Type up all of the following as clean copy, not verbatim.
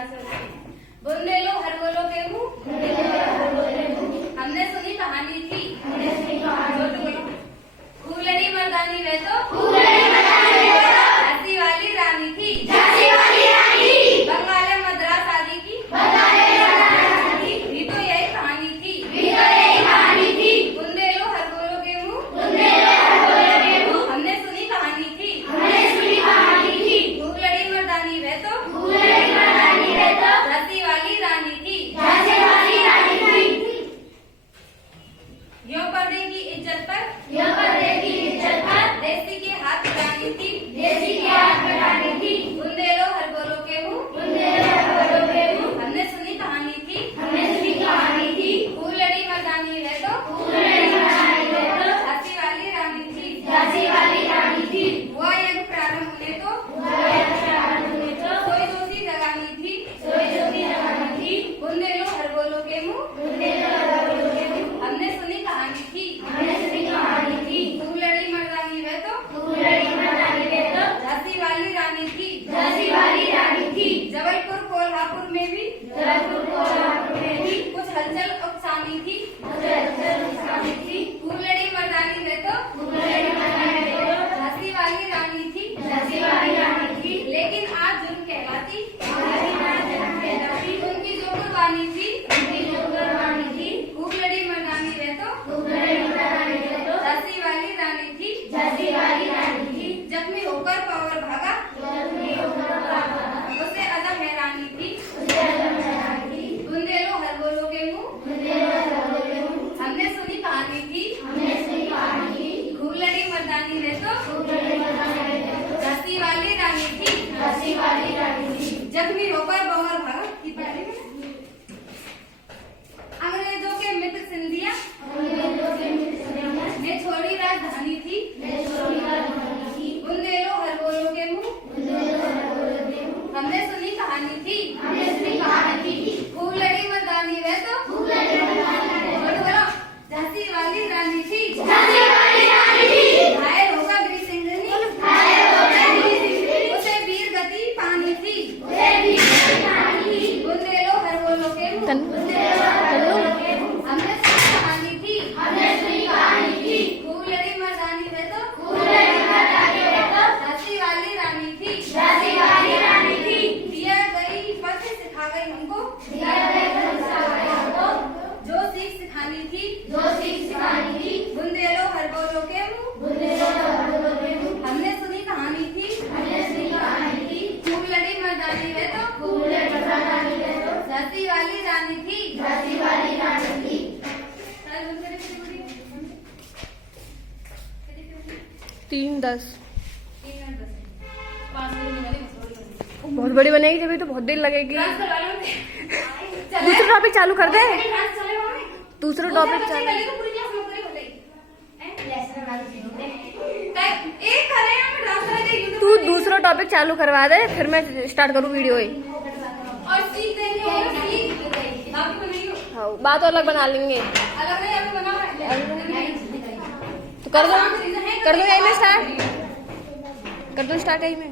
बुंदेलो हर बोलो गेहूं, हमने सुनी कहानी थी, फूलड़ी मर्दानी वे तो झांसी वाली रानी थी, बंगाले मद्रास आदि की भी तो यही कहानी थी। बुंदेलो हर बोलो गेहूं, हमने सुनी कहानी थी, फूलड़ी मर्दानी वे तो झांसी वाली रानी थी। यो पर्दे की इज्जत पर देसी के हाथ बढ़ानी थी, बुंदेलो हर बोलो गेहूं, हमने सुनी कहानी थी, फूलड़ी मर्दानी वे तो झांसी वाली रानी थी। हुआ यज्ञ प्रारंभ होने तो सोई जोशी जगानी थी, बुंदेलो हर बोलो गेहूं, हमने सुनी कहानी थी, फूलड़ी मर्दानी वे तो झांसी वाली रानी थी। जबलपुर कोल्हापुर में भी कुछ हलचल उकसानी थी, फूलड़ी मर्दानी वे तो झांसी वाली रानी थी। लेकिन आज जुल्म कहलाती उनकी जो कुर्बानी थी, फूलड़ी मर्दानी वे तो झांसी वाली रानी थी। जख्मी होकर पवर भागा उसे अदब हैरानी थी, बुंदेलो हर बोलो गेहूं, हमने सुनी कहानी थी, फूलड़ी मर्दानी वे तो झांसी वाली रानी थी। जख्मी होकर पवर भागा की पहले अंग्रेजों के मित्र सिंधिया ने छोड़ी राजधानी थी, बुंदेलो हर बोलो गेहूं, हमने सुनी कहानी थी, फूलड़ी मर्दानी वे तो बोलो झांसी वाली रानी थी। घायल होकर गिरी सिंघनी उसे वीर गति पानी थी, बुंदेलो हर बोलो गेहूं, हमने सुनी कहानी थी, फूलड़ी मर्दानी वे तो झांसी वाली रानी थी। दिया गई पथ सिखा गई हमको जो सीख सिखानी थी, बुंदेलो हर बोलो गेहूं, हमने सुनी कहानी थी, फूलड़ी मर्दानी वे तो झांसी वाली रानी थी। 3:10 बहुत बड़ी बनेगी जब तो बहुत देर लगेगी। दूसरा टॉपिक चालू कर दे, दूसरा टॉपिक चालू। तू दूसरा टॉपिक चालू करवा दे, फिर मैं स्टार्ट करूँ वीडियो ही। हाँ, बात अलग बना लेंगे तो कर दो यही में स्टार्ट यही में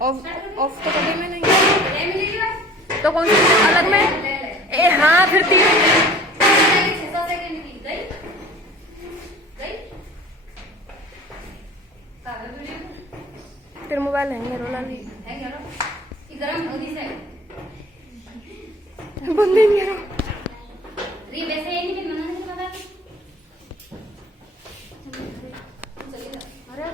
ऑफ तो कर दी मैं नहीं तो कौन सी अलग में हाँ फिर 3 तेरा मोबाइल है रोला भी बंद नहीं मेरा अरे